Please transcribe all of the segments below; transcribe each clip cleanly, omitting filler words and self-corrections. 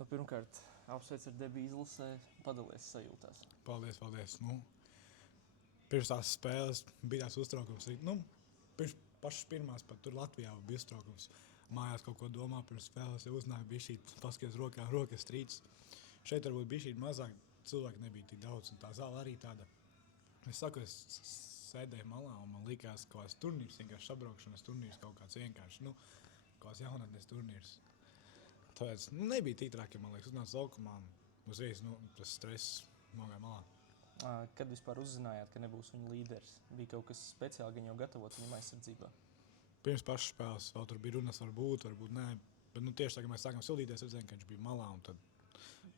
Nu, pirmkārt, apsveic ar debiju izlasē, padalies sajūtās. Paldies. Pirms tās spēles bija tās uztraukums. Pirms pašas pirmās pat tur Latvijā bija uztraukums. Mājās kaut ko domā, pirms spēles jau uznāk bija šī paskaties rokas trīcis. Šeit varbūt bija šī mazāk, cilvēki nebija tik daudz, un tā zāle arī tāda. Es sēdēju malā, un man likās, ka kāds turnīrs, vienkārši sabraukšanas turnīrs, kaut kāds vienkārši, kāds jaunatnes turnīrs. Tāpēc nebija tik traki, man liekas, uznāca laukumā, un uzreiz tas stress nogāja malā. Kad vispār uzzinājāt, ka nebūs viņa līderis? Bija kaut kas speciāli, ka jau gatavots viņam aizsardzībā? Pirms pašas spēles vēl tur bija runas, varbūt nē. Bet tieši tā, kad mēs sākām sildīties, redzējām, ka viņš bija malā.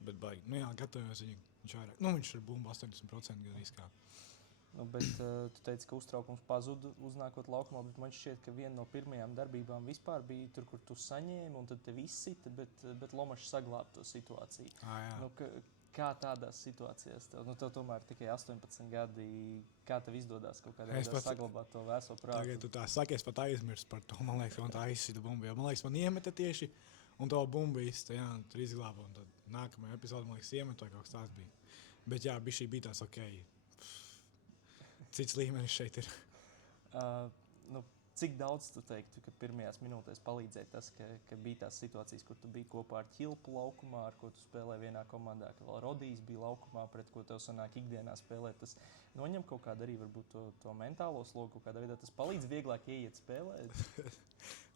Bet baigi, gatavojos viņš vairāk. Viņš ir bumba 80% gandrīz kā. Bet tu teici, ka uztraukums pazuda uznākot laukumā, bet man šķiet, ka viena no pirmajām darbībām vispār bija tur, kur tu saņēmi, un tad tev izsita, bet Lomašs saglāba to situāciju. Kā tādās situācijās tev tomēr tikai 18 gadi, kā tev izdodas kaut kādā veidā saglabāt to vēso prātu? Tagad tu tā saki, es pat aizmirstu par to. Man liekas, ka man tā izsita bumba. Man liekas, man iemeta tieši, un to bumbu izsita, tur izglāba. Un tad nākamajā epizodē, man liekas, iemeta vai kaut kas tāds bija. Bet jā, bija tās ok. Cits līmenis šeit ir. Cik daudz tu teiktu, ka pirmajās minūtēs palīdzēja tas, ka bija tās situācijas, kur tu biji kopā ar Ķilpu laukumā, ar ko tu spēlēji vienā komandā, ka vēl Rodijs bija laukumā, pret ko tev sanāk ikdienā spēlēt. Tas noņem kaut kādu arī varbūt to mentālo slogu, kaut kādā veidā tas palīdz vieglāk ieiet spēlēt?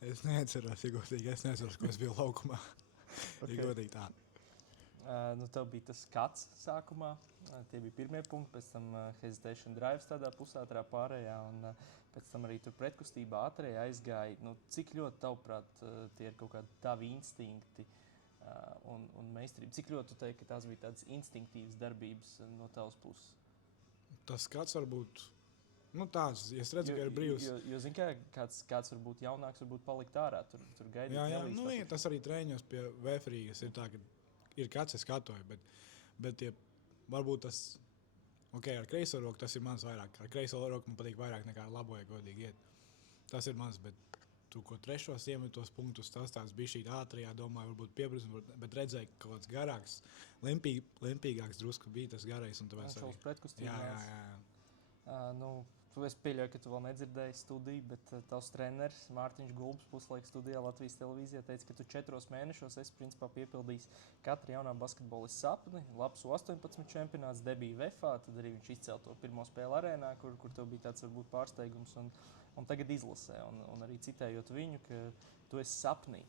Es neatceros, ko es biju laukumā. Okay. Godīgi tā. Tev bija tas skats sākumā, tie bija pirmie punkti, pēc tam hesitation drives tādā pusātrā pārējā, un pēc tam arī tur pretkustībā ātrējā aizgāja. Cik ļoti tavuprāt tie ir kaut kādi tavi instinkti un meistarība? Cik ļoti tu teiksi, ka tās bija tādas instinktīvas darbības no tavas puses? Tas skats varbūt tāds, es redzu, ka ir brīvs. Jo zini, kāds varbūt jaunāks, varbūt palikt ārā, tur gaidīt. Jā, tas arī trēņos pie vēfrīgas ir tā, ka ir kāds, es skatoju, bet varbūt tas, ar kreiso roku tas ir mans vairāk. Ar kreiso roku man patīk vairāk nekā ar labo, ja godīgi iet. Tas ir mans, bet tu, ko trešos iemet tos punktus, tas bija šī ātrajā, domāju, varbūt piebrīsums, bet redzēju, ka kaut kāds garāks, lempīgāks drusku bija tas garais. Un tāpēc arī pretkustībās. Jā. Es pieļauju, ka tu vēl nedzirdēji studiju, bet tavs treneris Mārtiņš Gulbs puslaika studijā Latvijas televīzijā teica, ka tu 4 mēnešos esi principā piepildījis katra jaunā basketbolista sapni. Labs 18 čempionāts, debija VEFā, tad arī viņš izcēla to pirmo spēli arēnā, kur tev bija tāds varbūt pārsteigums, un tagad izlasē, un arī citējot viņu, ka tu esi sapnī.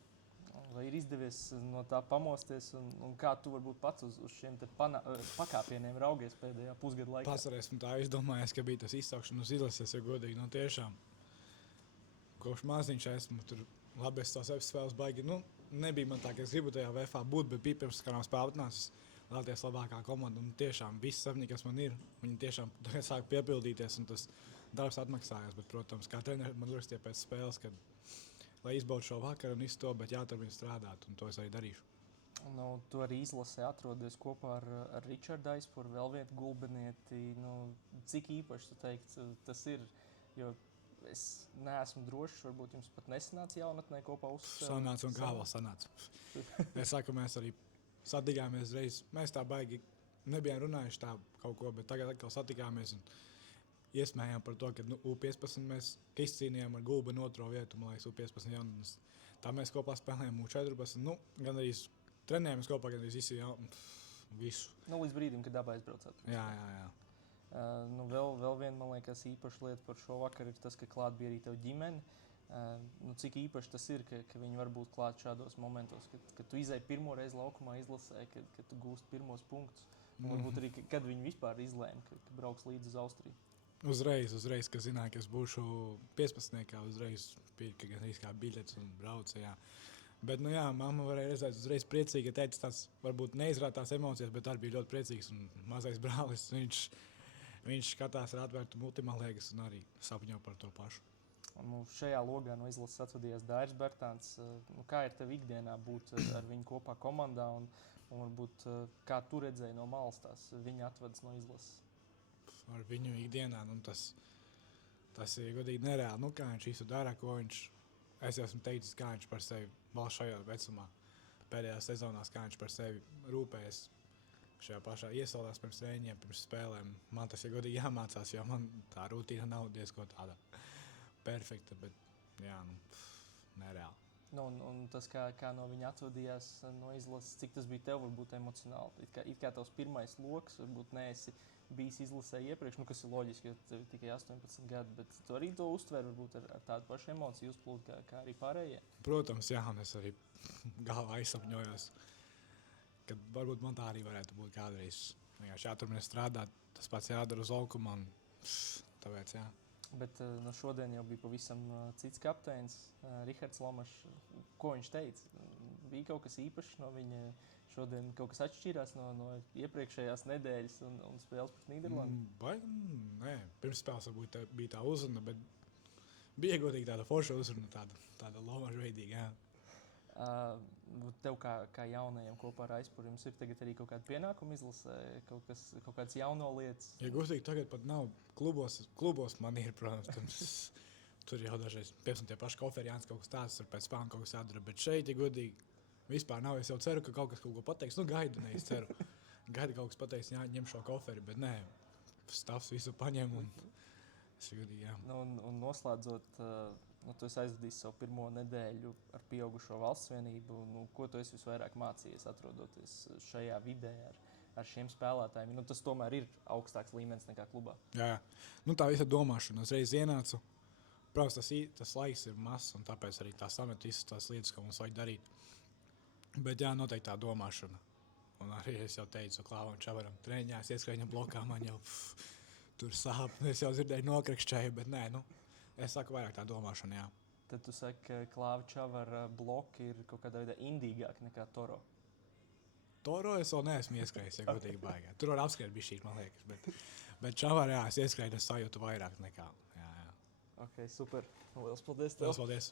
Vai ir izdevies no tā pamosties, un kā tu varbūt pats uz šiem pakāpieniem raugies pēdējā pusgada laikā? Pasarēs, un tā izdomājies, ka bija tas izsaukšanas izlases, jo godīgi, tiešām. Kopš maziņš esmu tur labi, es tās spēles baigi. Nebija man tā, ka es gribu tajā VFā būt, bet bija pirms kādām spēlēm atnācis Latvijas labākā komanda, un tiešām visi sapņi, kas man ir, viņi tiešām tagad sāk piepildīties, un tas darbs atmaksājās, bet, protams, kā treneri man rakstīja pēc spēles, kad lai izbaudu šo vakaru un visu to, bet jāturpina strādāt, un to es arī darīšu. Tu arī izlasē atrodies kopā ar Ričardu Aizpuru, vēl vienu gulbenieti. Cik īpaši tu teiktu tas ir? Jo es neesmu drošs, varbūt jums pat nesanāca jaunatnē kopā uzspēlēt. Sanāca un kā vēl sanāca. Es saku, mēs arī satikāmies reiz. Mēs tā baigi nebijām runājuši tā kaut ko, bet tagad atkal satikāmies un iesmējām par to, ka U15 mēs izcīnījām ar Gulbenu 2. vietu, man liekas, U15 jaunatnes. Tā mēs kopā spēlējām U14, gan arī trenējamies kopā, gan arī visu. Līdz brīdim, kad dabā aizbraucāt. Jā. Vēl viena, man liekas, īpaša lieta par šo vakaru ir tas, ka klāt bija arī tev ģimene. Cik īpaši tas ir, ka viņi var būt klāt šādos momentos, kad tu izēji pirmo reizi laukumā izlasē, kad tu gūst pirmos punktus. Varbūt arī, kad viņi vispār izlēma, ka brauks līdz uz Austriju. Uzreiz, ka zināju, ka es būšu 15. Uzreiz pirka gan arī kā biļets un brauca, jā. Bet, mamma varēja redzēt uzreiz priecīga, teica tāds, varbūt neizrādās emocijas, bet arī bija ļoti priecīgs un mazais brālis, viņš skatās ar atvērtu muti, man liekas, un arī sapņo par to pašu. Šajā logā no izlases atvadījās Dairis Bertāns. Kā ir tev ikdienā būt ar viņu kopā komandā un varbūt kā tu redzēji no malas tās viņa atvadas no izlases? Ar viņu ikdienā, tas ir godīgi nereāli. Kā viņš visu dara, ko viņš, es esmu teicis, kā viņš par sevi vēl šajā vecumā. pēdējās sezonās, kā viņš par sevi rūpējas. Šajā pašā iesaulās pirms treniņiem, pirms spēlēm. Man tas ir godīgi jāmācās, jo man tā rutīna nav diezko tāda perfekta, bet jā, nereāli. Nu, un tas, kā no viņa atvadījās no izlases, cik tas bija tev varbūt emocionāli. It kā tavs pirmais loks, varbūt neesi bijis izlasē iepriekš, kas ir loģiski, jo tev tikai 18 gadi, bet tu arī to uztver varbūt ar tādu pašu emociju uzplūt, kā arī pārējie. Protams, jā, un es arī galvā aizsapņojos, ka varbūt man tā arī varētu būt kādreiz. Vienkārši jāturpina strādāt, tas pats jādara uz laukuma, tāpēc jā. Bet šodien jau bija pavisam cits kapteinis, Rihards Lomašs. Ko viņš teica? Bija kaut kas īpašs no viņa šodien, kaut kas atšķīrās no iepriekšējās nedēļas un spēles pret Nīderlandi? Nē, pirms spēles varbūt bija tā uzruna, bet bija godīgi tāda forša uzruna, tāda Lomaša veidīga, jā. Tev kā jaunajam kopā ar Aizpuru jums ir tagad arī kaut kāda pienākuma izlasē, kaut kādas jauno lietas? Ja godīgi tagad pat nav klubos man ir, protams, tur jau dažreiz, piemēram, tie paši koferi Jānis kaut kas tāds, tur pēc spēlēm kaut kas jādara, bet šeit, ja godīgi, vispār nav, es jau ceru, ka kaut kas kaut ko pateiks, gaidu, ne, es ceru, gaidu kaut kas pateiks, ņem šo koferi, bet nē, stāvs visu paņem un es godīgi, jā. Un noslēdzot, tu esi aizvadījis savu pirmo nedēļu ar pieaugušo valsts vienību. Ko tu esi visvairāk mācījies, atrodoties šajā vidē ar šiem spēlētājiem? Tas tomēr ir augstāks līmenis nekā klubā. Jā, tā visa domāšana uzreiz ienāca. Protams, tas laiks ir mazs, un tāpēc arī tā samet visas tās lietas, ko mums vajag darīt. Bet jā, noteikti tā domāšana. Un arī es jau teicu Klāvam Čavaram, treniņās ieskrēņam blokā, man jau tur sāp. Es jau dzirdēju nokrakšķēju, bet nē, es saku vairāk tā domāšana, jā. Tad tu saki, ka Klāva Čavara bloki ir kaut kādā veidā indīgāk nekā Toro. Toro es vēl neesmu ieskrējis, ja godīgi baigā. Tur var apskriet bišķīt, man liekas, bet Čavara, jā, es ieskrēju, es sajūtu vairāk nekā, jā. Ok, super. Lielas paldies tev. Lielas paldies.